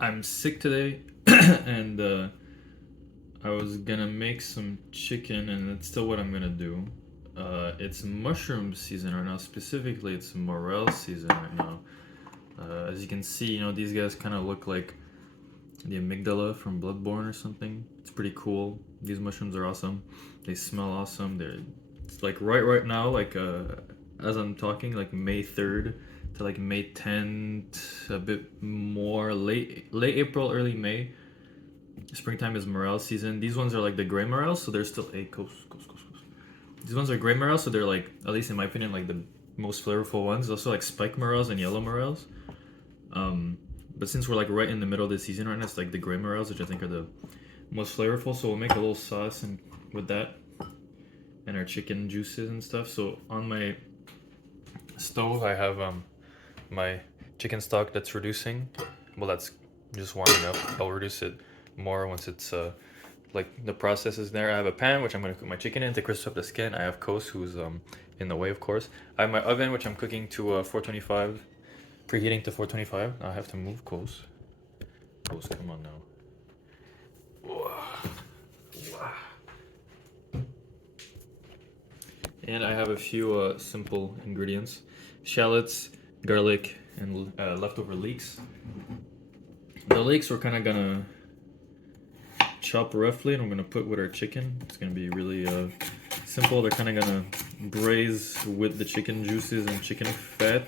I'm sick today, and I was gonna make some chicken, and that's still what I'm gonna do. It's mushroom season right now. Specifically, it's morel season right now. As you can see, these guys kind of look like the amygdala from Bloodborne or something. It's pretty cool. These mushrooms are awesome. They smell awesome. It's like right now, like as I'm talking, like May 3rd to like May 10th, a bit more late April, early May. Springtime is morel season. These ones are like the gray morels, so they're still a coast. These ones are gray morels, so they're like, at least in my opinion, like the most flavorful ones. Also like spike morels and yellow morels. But since we're like right in the middle of the season right now, it's like the gray morels, which I think are the most flavorful. So we'll make a little sauce and with that, and our chicken juices and stuff. So on my stove, I have my chicken stock that's reducing. Well, that's just warming up. I'll reduce it more once it's like the process is there. I have a pan which I'm gonna cook my chicken in to crisp up the skin. I have Kos who's in the way, of course. I have my oven which I'm cooking to 425, preheating to 425. I have to move Kos. Kos, come on now. And I have a few simple ingredients: shallots, garlic, and leftover leeks. The leeks we're kind of gonna chop roughly, and I'm gonna put with our chicken. It's gonna be really simple. They're kind of gonna braise with the chicken juices and chicken fat.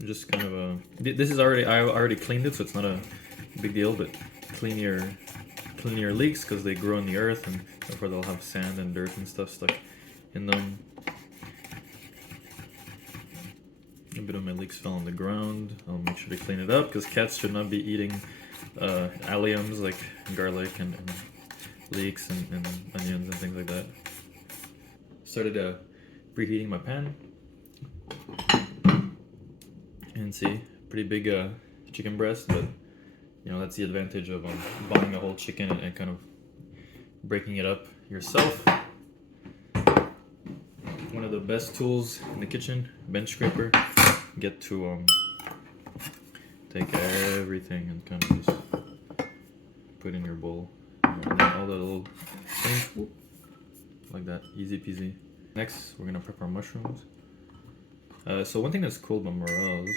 Just kind of this is I already cleaned it, so it's not a big deal. But clean your leeks because they grow in the earth, and therefore they'll have sand and dirt and stuff stuck in them. A bit of my leeks fell on the ground. I'll make sure to clean it up because cats should not be eating alliums like garlic and leeks and onions and things like that. Started preheating my pan. And see, pretty big chicken breast, but that's the advantage of buying a whole chicken and kind of breaking it up yourself. One of the best tools in the kitchen, bench scraper. Get to take everything and kind of just put in your bowl. And then all the little things, like that, easy peasy. Next, we're gonna prep our mushrooms. So one thing that's cool about morels,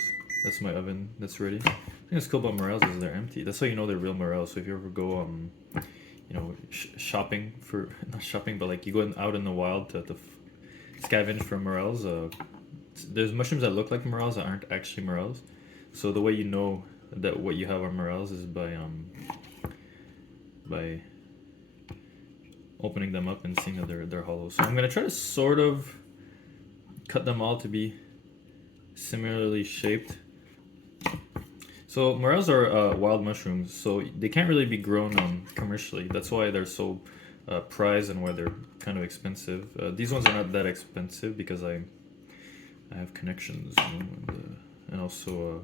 that's my oven that's ready. The thing that's cool about morels is they're empty. That's how you know they're real morels. So if you ever go, shopping for, not shopping, but like you go out in the wild to scavenge for morels, there's mushrooms that look like morels that aren't actually morels. So the way you know that what you have are morels is by opening them up and seeing that they're hollow. So I'm gonna try to sort of cut them all to be similarly shaped. So morels are wild mushrooms, so they can't really be grown commercially. That's why they're so prized and why they're kind of expensive. These ones are not that expensive because I have connections, and also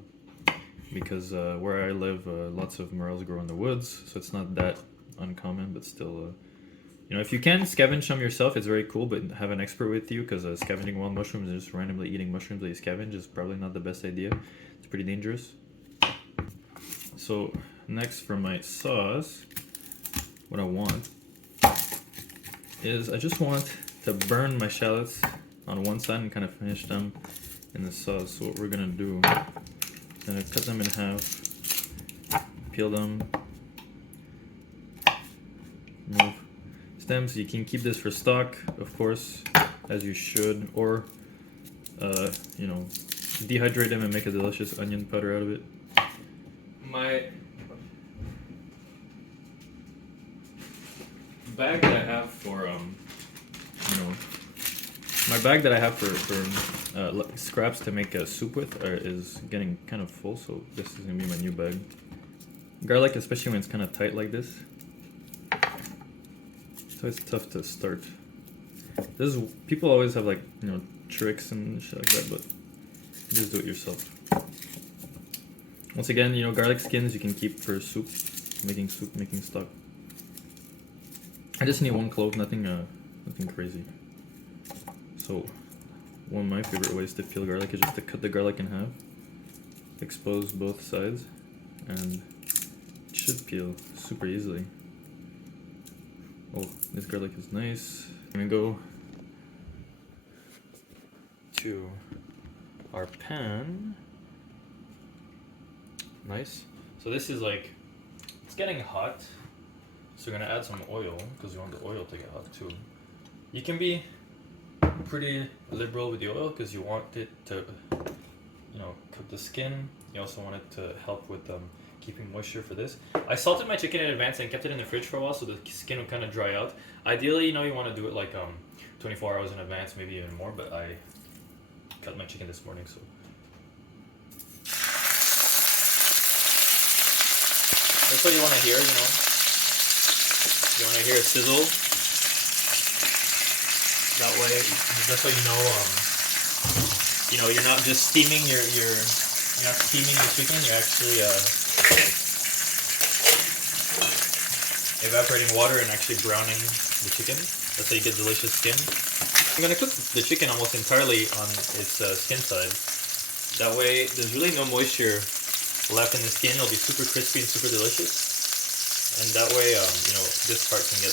because where I live, lots of morels grow in the woods, so it's not that uncommon. But still, if you can scavenge some yourself, it's very cool. But have an expert with you, because scavenging wild mushrooms and just randomly eating mushrooms that you scavenge is probably not the best idea. It's pretty dangerous. So next for my sauce, what I want is I just want to burn my shallots on one side and kind of finish them in the sauce. So what we're gonna do, I'm gonna cut them in half, peel them, remove stems. You can keep this for stock, of course, as you should, or dehydrate them and make a delicious onion powder out of it. My bag that I have for my bag that I have for scraps to make a soup with is getting kind of full, so this is gonna be my new bag. Garlic, especially when it's kind of tight like this, so it's tough to start. People always have like tricks and shit like that, but just do it yourself. Once again, garlic skins you can keep for soup, making stock. I just need one clove, nothing crazy. So One of my favorite ways to peel garlic is just to cut the garlic in half, expose both sides, and it should peel super easily. Oh, this garlic is nice. I'm gonna go to our pan. Nice. So this is like, it's getting hot. So we're gonna add some oil because we want the oil to get hot too. You can be pretty liberal with the oil because you want it to, you know, coat the skin. You also want it to help with keeping moisture for this. I salted my chicken in advance and kept it in the fridge for a while so the skin would kind of dry out. Ideally, you know, you want to do it like 24 hours in advance, maybe even more, but I cut my chicken this morning, so. That's what you want to hear, you know. You want to hear a sizzle. That way, that's how you know, you're not just steaming you're not steaming your chicken. You're actually evaporating water and actually browning the chicken. That's how you get delicious skin. I'm gonna cook the chicken almost entirely on its skin side. That way, there's really no moisture left in the skin. It'll be super crispy and super delicious. And that way, you know, this part can get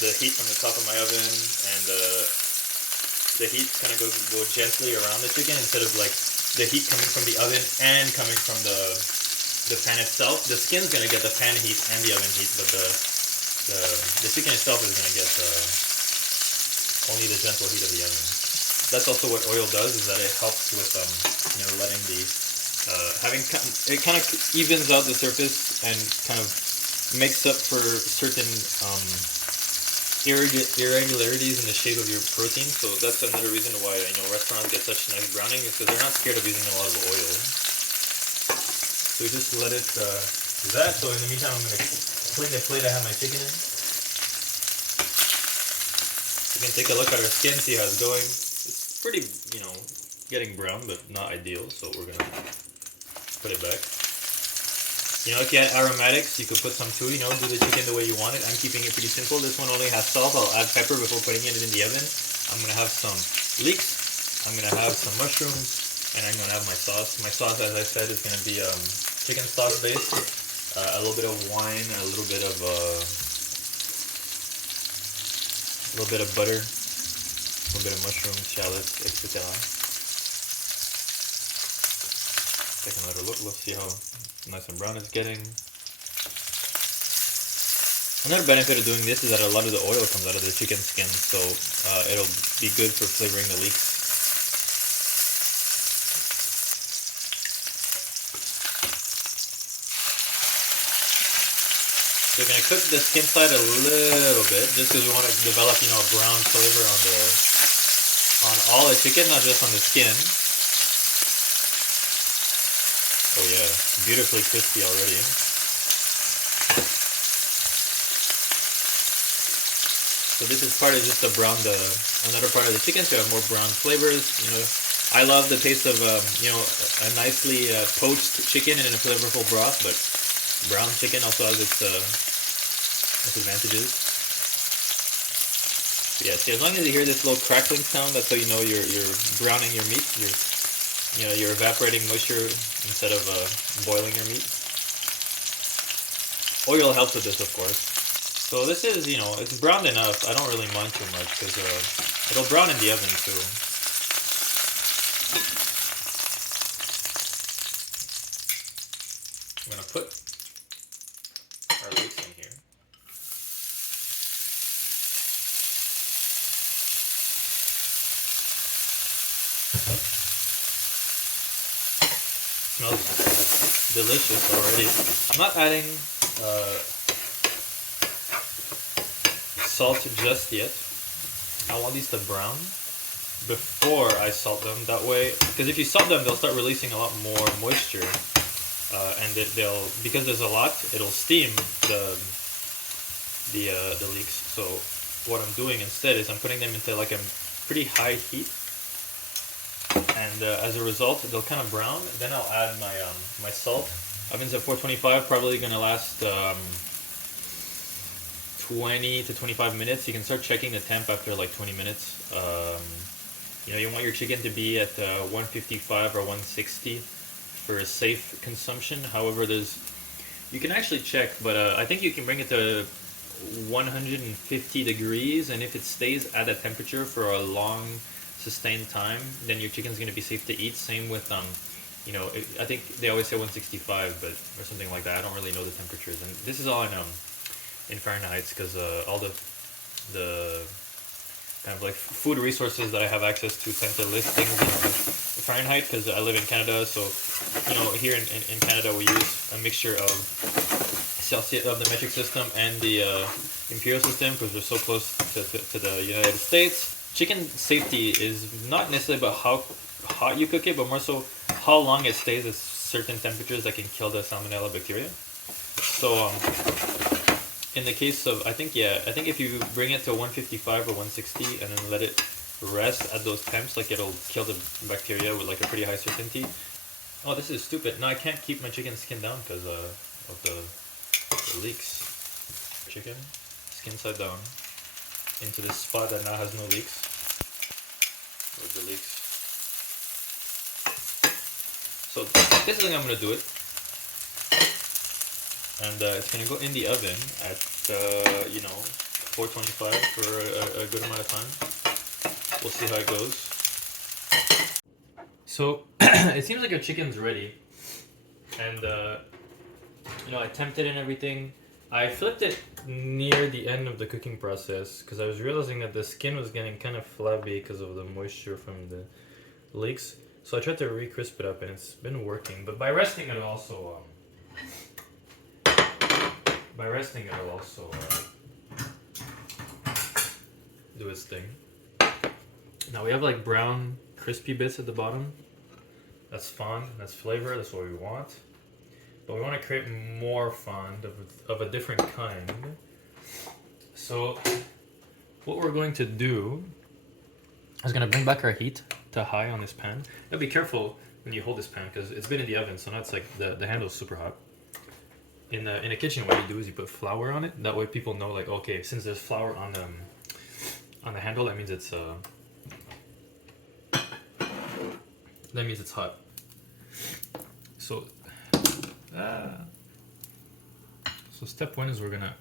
the heat from the top of my oven, and the heat kind of go gently around the chicken instead of like the heat coming from the oven and coming from the pan itself. The skin's gonna get the pan heat and the oven heat, but the chicken itself is gonna get only the gentle heat of the oven. That's also what oil does, is that it helps with you know, letting the it kind of evens out the surface and kind of makes up for certain irregularities in the shape of your protein. So that's another reason why, you know, restaurants get such nice browning, is because they're not scared of using a lot of oil. So we just let it do that. So in the meantime, I'm going to clean the plate I have my chicken in. You can take a look at our skin, see how it's going. It's pretty, you know, getting brown, but not ideal. So we're going to put it back. You know, if you had aromatics, you could put some too, you know, do the chicken the way you want it. I'm keeping it pretty simple. This one only has salt. I'll add pepper before putting it in the oven. I'm going to have some leeks. I'm going to have some mushrooms. And I'm going to have my sauce. My sauce, as I said, is going to be chicken sauce based. A little bit of wine, a little bit of butter, a little bit of mushrooms, shallots, etc. Take another look. Let's see how nice and brown it's getting. Another benefit of doing this is that a lot of the oil comes out of the chicken skin, so it'll be good for flavoring the leeks. So we're gonna cook the skin side a little bit, just because we want to develop, you know, a brown flavor on all the chicken, not just on the skin. Oh yeah, beautifully crispy already. So this is part of just to brown another part of the chicken, so you have more brown flavors. You know, I love the taste of you know, a nicely poached chicken in a flavorful broth, but brown chicken also has its advantages. So yeah, see, as long as you hear this little crackling sound, that's how you know you're browning your meat. You're evaporating moisture instead of boiling your meat. Oil helps with this, of course. So this is, you know, it's browned enough. I don't really mind too much because it'll brown in the oven too. I'm gonna put our leeks in here. Smells delicious already. I'm not adding salt just yet. I want these to brown before I salt them. That way, because if you salt them, they'll start releasing a lot more moisture, and because there's a lot, it'll steam the leeks. So what I'm doing instead is I'm putting them into like a pretty high heat. And as a result, they'll kind of brown. Then I'll add my salt. Oven's at 425, probably gonna last 20 to 25 minutes. You can start checking the temp after like 20 minutes. You know, you want your chicken to be at 155 or 160 for safe consumption. However, you can actually check, but I think you can bring it to 150 degrees, and if it stays at that temperature for a long sustained time, then your chicken's going to be safe to eat. Same with you know, I think they always say 165, but or something like that. I don't really know the temperatures, and this is all in Fahrenheit, because all the kind of like food resources that I have access to tend to list things in Fahrenheit, because I live in Canada. So, you know, here in Canada we use a mixture of Celsius, of the metric system, and the imperial system, because we're so close to the United States. Chicken safety is not necessarily about how hot you cook it, but more so how long it stays at certain temperatures that can kill the salmonella bacteria. So in the case of, I think if you bring it to 155 or 160 and then let it rest at those temps, like, it'll kill the bacteria with like a pretty high certainty. Oh, this is stupid. No, I can't keep my chicken skin down because of the leeks. Chicken skin side down into this spot that now has no leeks. Where's the leeks? So this is how I'm gonna do it, and it's gonna go in the oven at 425 for a good amount of time. We'll see how it goes. So it seems like our chicken's ready, and I temped it and everything. I flipped it near the end of the cooking process because I was realizing that the skin was getting kind of flabby because of the moisture from the leeks. So I tried to re-crisp it up, and it's been working. But by resting it'll also do its thing. Now we have like brown crispy bits at the bottom. That's fun, that's flavor, that's what we want. But we want to create more fond of a different kind. So what we're going to do is going to bring back our heat to high on this pan. Now be careful when you hold this pan, because it's been in the oven, so now it's like the handle's super hot. In a kitchen, what you do is you put flour on it. That way people know, like, okay, since there's flour on the handle, that means it's hot. So step one is we're gonna.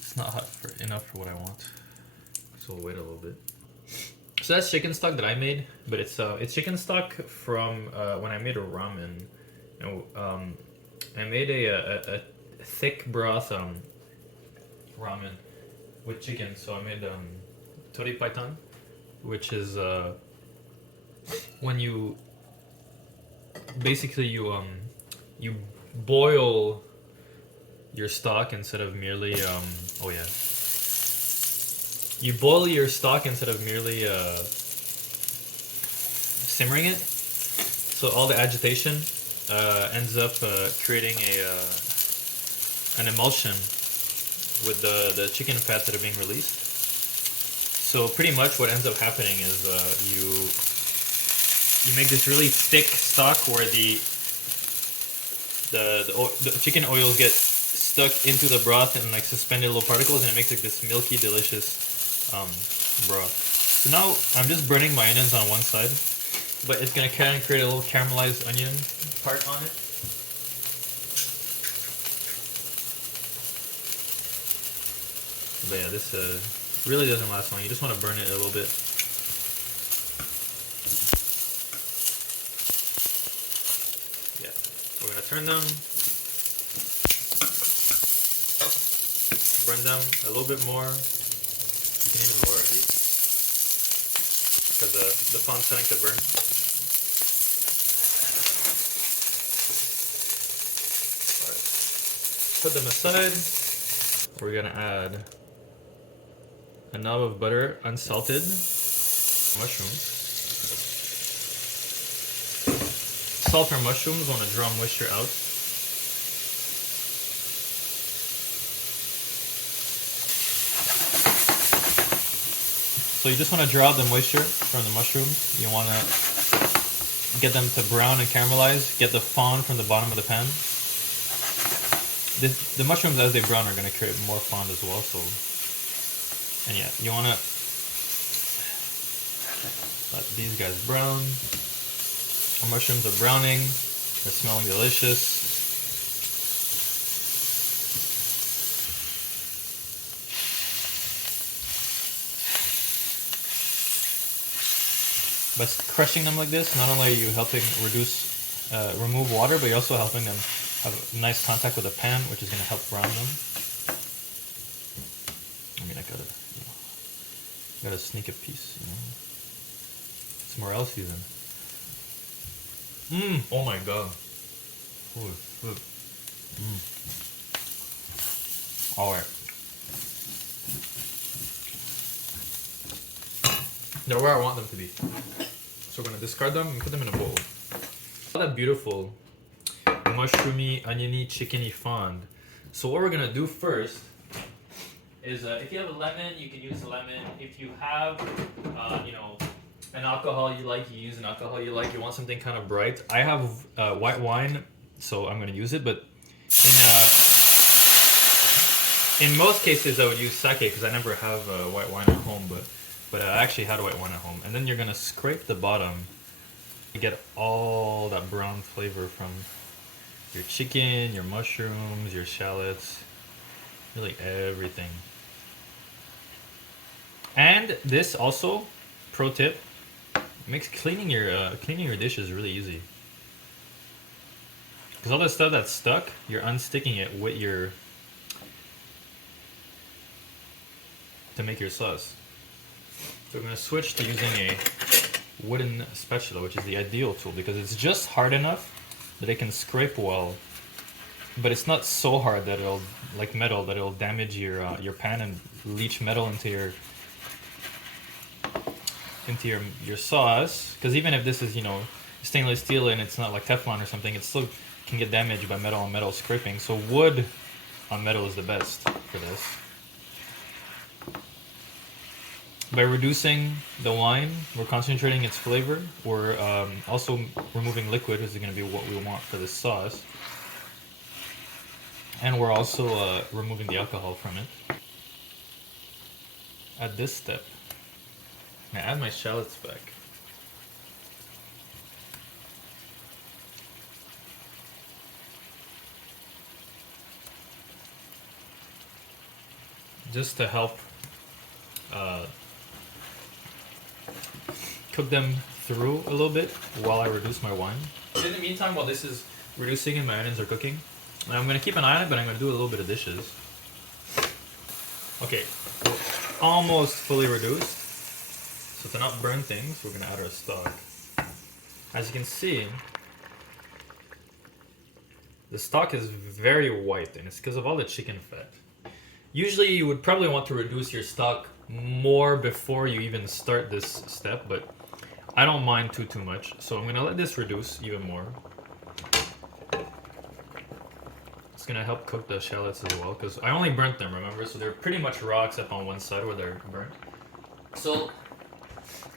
It's not hot enough for what I want, so we'll wait a little bit. So that's chicken stock that I made, but it's chicken stock from when I made a ramen. I made a thick broth ramen with chicken. So I made tori paitan, which is when you basically you boil your stock instead of merely you boil your stock instead of merely simmering it. So all the agitation ends up creating an emulsion with the chicken fats that are being released. So pretty much what ends up happening is you make this really thick stock where the chicken oils get stuck into the broth and like suspended little particles, and it makes like this milky, delicious broth. So now I'm just burning my onions on one side, but it's gonna kind of create a little caramelized onion part on it. But yeah, this really doesn't last long. You just want to burn it a little bit. Yeah, we're gonna turn them, burn them a little bit more. You can even lower heat because the fond's starting to burn. Alright. Put them aside. We're gonna add a knob of butter, unsalted, mushrooms. Salt our mushrooms, want to draw moisture out. So you just want to draw out the moisture from the mushrooms. You want to get them to brown and caramelize. Get the fond from the bottom of the pan. the mushrooms as they brown are gonna create more fond as well. So, and yeah, you wanna let these guys brown. Our mushrooms are browning. They're smelling delicious. By crushing them like this, not only are you helping remove water, but you're also helping them have nice contact with the pan, which is going to help brown them. I mean, I gotta sneak a piece, you know. It's Morel season. Oh my god. Alright. They're where I want them to be. So we're gonna discard them and put them in a bowl. All that beautiful mushroomy, oniony, chickeny fond. So what we're gonna do first is if you have a lemon, you can use a lemon. If you have, you know, an alcohol you like, you use an alcohol you like. You want something kind of bright. I have white wine, so I'm gonna use it. But in most cases, I would use sake because I never have white wine at home. But I actually had white wine at home. And then you're gonna scrape the bottom to get all that brown flavor from your chicken, your mushrooms, your shallots, really everything. And this also, pro tip, makes cleaning your dishes really easy. Because all the stuff that's stuck, you're unsticking it with to make your sauce. So we're going to switch to using a wooden spatula, which is the ideal tool because it's just hard enough that it can scrape well, but it's not so hard that it'll, like metal, that it'll damage your pan and leach metal into your sauce. Because even if this is, you know, stainless steel and it's not like Teflon or something, it still can get damaged by metal on metal scraping. So wood on metal is the best for this. By reducing the wine, we're concentrating its flavor. We're also removing liquid, which is going to be what we want for this sauce. And we're also removing the alcohol from it. At this step, I add my shallots back. Just to help cook them through a little bit while I reduce my wine. In the meantime, while this is reducing and my onions are cooking, I'm going to keep an eye on it, but I'm going to do a little bit of dishes. Okay, we're almost fully reduced. So to not burn things, we're going to add our stock. As you can see, the stock is very white, and it's because of all the chicken fat. Usually you would probably want to reduce your stock more before you even start this step, but I don't mind too much. So I'm gonna let this reduce even more. It's gonna help cook the shallots as well, because I only burnt them, remember? So they're pretty much raw except on one side where they're burnt. So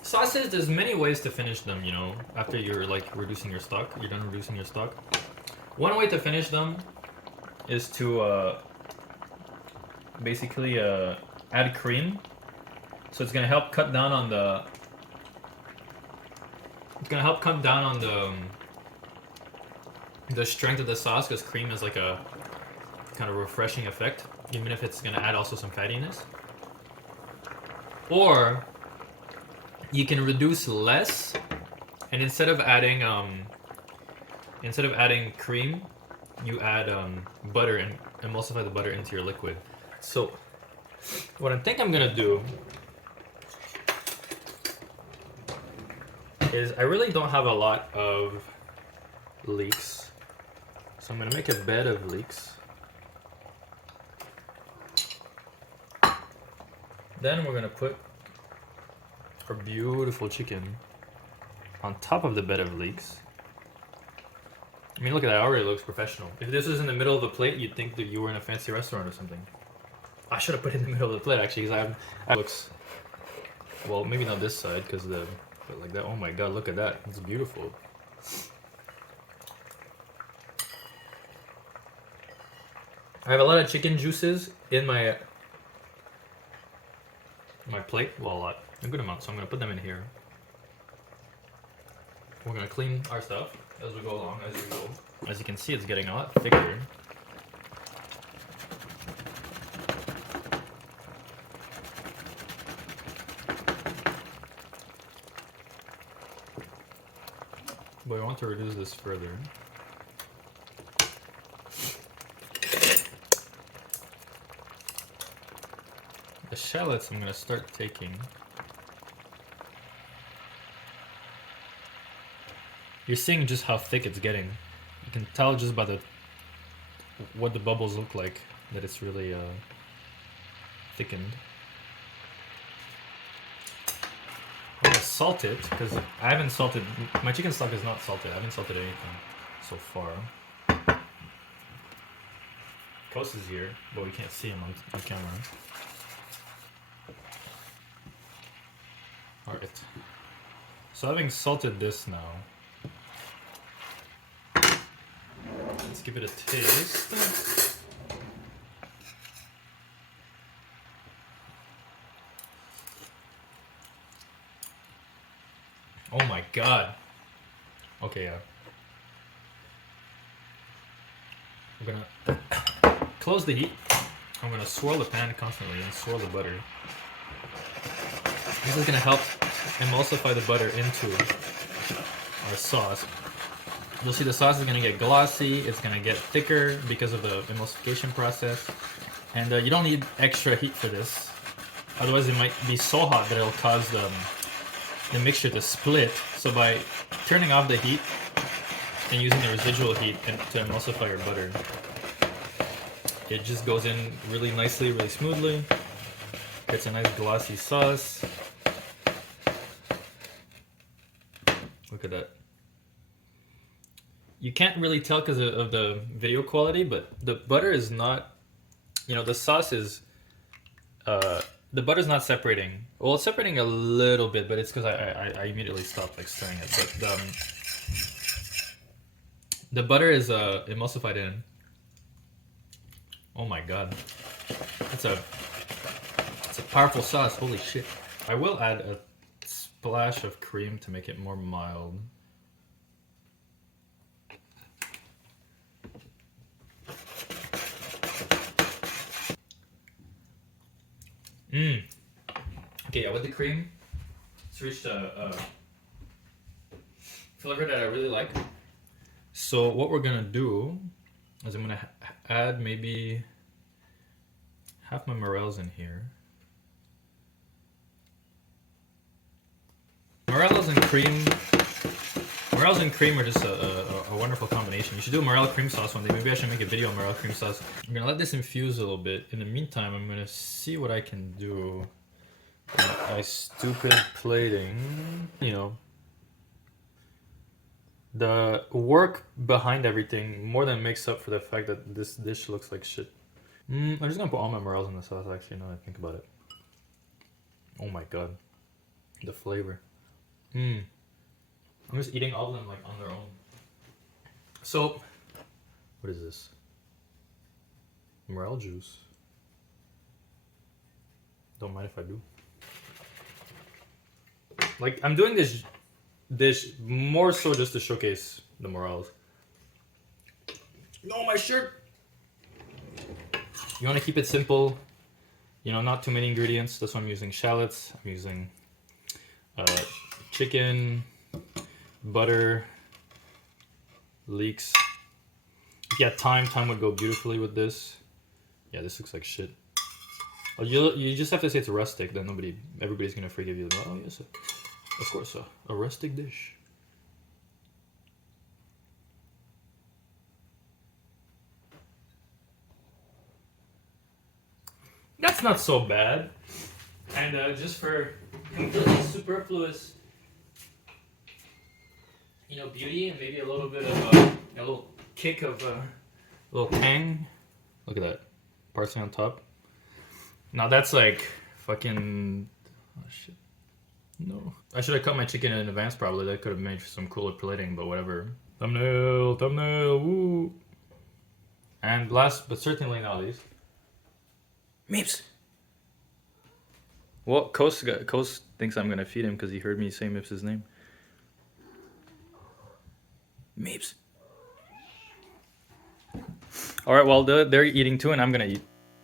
sauces, there's many ways to finish them, you know, after you're like reducing your stock, you're done reducing your stock. One way to finish them is to basically add cream. So it's gonna help cut down on the. It's gonna help cut down on the strength of the sauce, because cream is like a kind of refreshing effect, even if it's gonna add also some fattiness. Or you can reduce less, and instead of adding cream, you add butter and emulsify the butter into your liquid. So what I think I'm gonna do is I really don't have a lot of leeks, so I'm gonna make a bed of leeks. Then we're gonna put our beautiful chicken on top of the bed of leeks. I mean, look at that, it already looks professional. If this was in the middle of the plate, you'd think that you were in a fancy restaurant or something. I should have put it in the middle of the plate actually, because I looks, well, maybe not this side, because but like that. Oh my god, look at that, it's beautiful. I have a lot of chicken juices in my plate. Well, a good amount, so I'm gonna put them in here. We're gonna clean our stuff as we go along, as we go. As you can see, it's getting a lot thicker. But I want to reduce this further. The shallots I'm gonna start taking. You're seeing just how thick it's getting. You can tell just by what the bubbles look like that it's really thickened. I'm gonna salt it because I haven't salted. My chicken stock is not salted. I haven't salted anything so far. Coast is here, but we can't see him on camera. Alright. So having salted this now, let's give it a taste. Oh my god. Okay, yeah. We're gonna close the heat. I'm gonna swirl the pan constantly and swirl the butter. This is gonna help emulsify the butter into our sauce. You'll see the sauce is gonna get glossy, it's gonna get thicker because of the emulsification process. And you don't need extra heat for this. Otherwise it might be so hot that it'll cause the mixture to split. So by turning off the heat and using the residual heat to emulsify your butter, it just goes in really nicely, really smoothly. Gets a nice glossy sauce. Look at that. You can't really tell because of the video quality, but the butter is not, the sauce is, the butter's not separating. Well, it's separating a little bit, but it's because I immediately stopped stirring it. But the butter is emulsified in. Oh my god. It's a powerful sauce, holy shit. I will add a splash of cream to make it more mild. Okay, yeah, with the cream, it's reached a flavor that I really like. So what we're gonna do is I'm gonna add maybe half my Morels in here. Morels and cream are just a wonderful combination. You should do a Morel cream sauce one day. Maybe I should make a video on Morel cream sauce. I'm gonna let this infuse a little bit. In the meantime, I'm gonna see what I can do with my stupid plating. The work behind everything more than makes up for the fact that this dish looks like shit. I'm just gonna put all my Morels in the sauce actually, now that I think about it. Oh my god. The flavor. I'm just eating all of them on their own. So, what is this? Morel juice. Don't mind if I do. I'm doing this dish more so just to showcase the Morels. No, my shirt! You want to keep it simple. Not too many ingredients. That's why I'm using shallots. I'm using chicken, butter, leeks. If you had thyme would go beautifully with this. Yeah, this looks like shit. You just have to say it's rustic, then everybody's gonna forgive you. Oh yes, of course, a rustic dish. That's not so bad. And just for completely superfluous, beauty and maybe a little bit of a little kick of a little tang. Look at that, parsley on top. Now that's fucking, oh shit. No. I should have cut my chicken in advance probably. That could have made some cooler plating, but whatever. Thumbnail, woo. And last but certainly not least, Meeps. well, Coast thinks I'm gonna feed him because he heard me say Mips' name. Meeps. All right, well they're eating too, and I'm gonna eat.